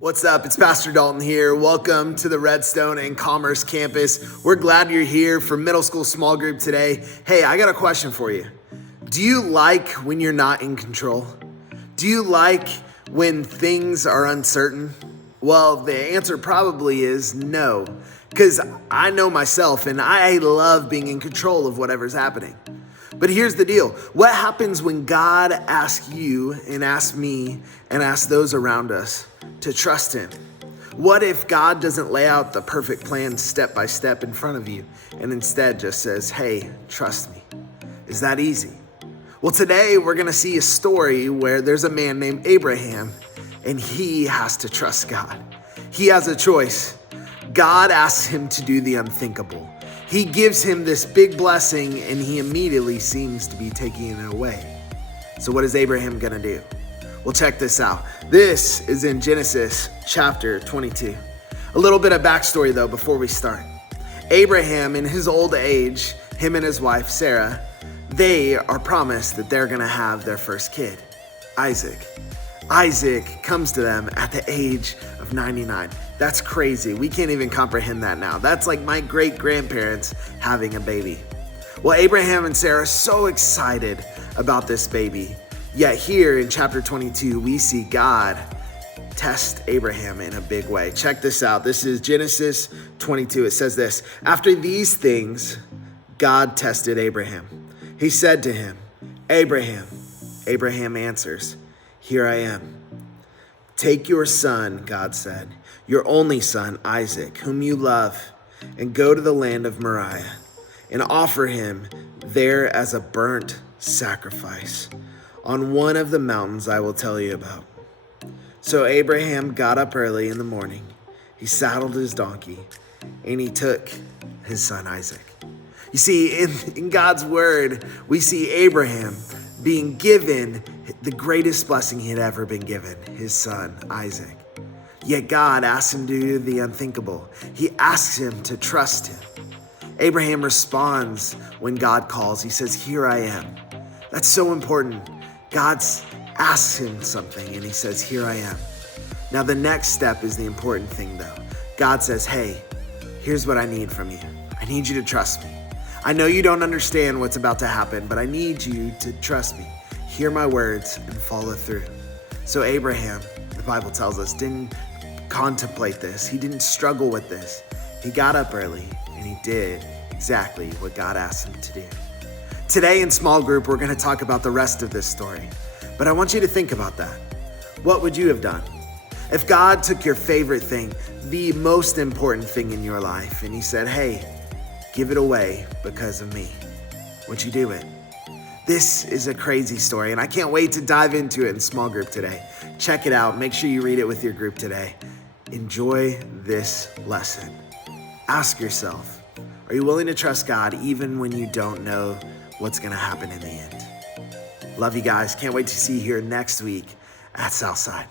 What's up? It's Pastor Dalton here. Welcome to the Redstone and Commerce campus. We're glad you're here for middle school small group today. Hey, I got a question for you. Do you like when you're not in control? Do you like when things are uncertain? Well, the answer probably is no, because I know myself and I love being in control of whatever's happening. But here's the deal. What happens when God asks you and asks me and asks those around us to trust him? What if God doesn't lay out the perfect plan step by step in front of you and instead just says, hey, trust me? Is that easy? Well, today we're going to see a story where there's a man named Abraham and he has to trust God. He has a choice. God asks him to do the unthinkable. He gives him this big blessing and he immediately seems to be taking it away. So what is Abraham going to do? Well, check this out. This is in Genesis chapter 22. A little bit of backstory though before we start. Abraham in his old age, him and his wife Sarah, they are promised that they're going to have their first kid, Isaac. Isaac comes to them at the age of 99. That's crazy. We can't even comprehend that now. That's like my great-grandparents having a baby. Well, Abraham and Sarah are so excited about this baby. Yet here in chapter 22, we see God test Abraham in a big way. Check this out. This is Genesis 22. It says this: after these things, God tested Abraham. He said to him, Abraham. Abraham answers, here I am. Take your son, God said, your only son, Isaac, whom you love, and go to the land of Moriah and offer him there as a burnt sacrifice on one of the mountains I will tell you about. So Abraham got up early in the morning. He saddled his donkey and he took his son Isaac. You see, in God's word, we see Abraham being given the greatest blessing he had ever been given, his son, Isaac. Yet God asks him to do the unthinkable. He asks him to trust him. Abraham responds when God calls. He says, here I am. That's so important. God asks him something and he says, here I am. Now the next step is the important thing though. God says, hey, here's what I need from you. I need you to trust me. I know you don't understand what's about to happen, but I need you to trust me. Hear my words and follow through. So Abraham, the Bible tells us, didn't contemplate this. He didn't struggle with this. He got up early and he did exactly what God asked him to do. Today in small group, we're going to talk about the rest of this story, but I want you to think about that. What would you have done? If God took your favorite thing, the most important thing in your life, and he said, hey, give it away because of me, would you do it? This is a crazy story, and I can't wait to dive into it in small group today. Check it out. Make sure you read it with your group today. Enjoy this lesson. Ask yourself, are you willing to trust God even when you don't know what's going to happen in the end? Love you guys. Can't wait to see you here next week at Southside.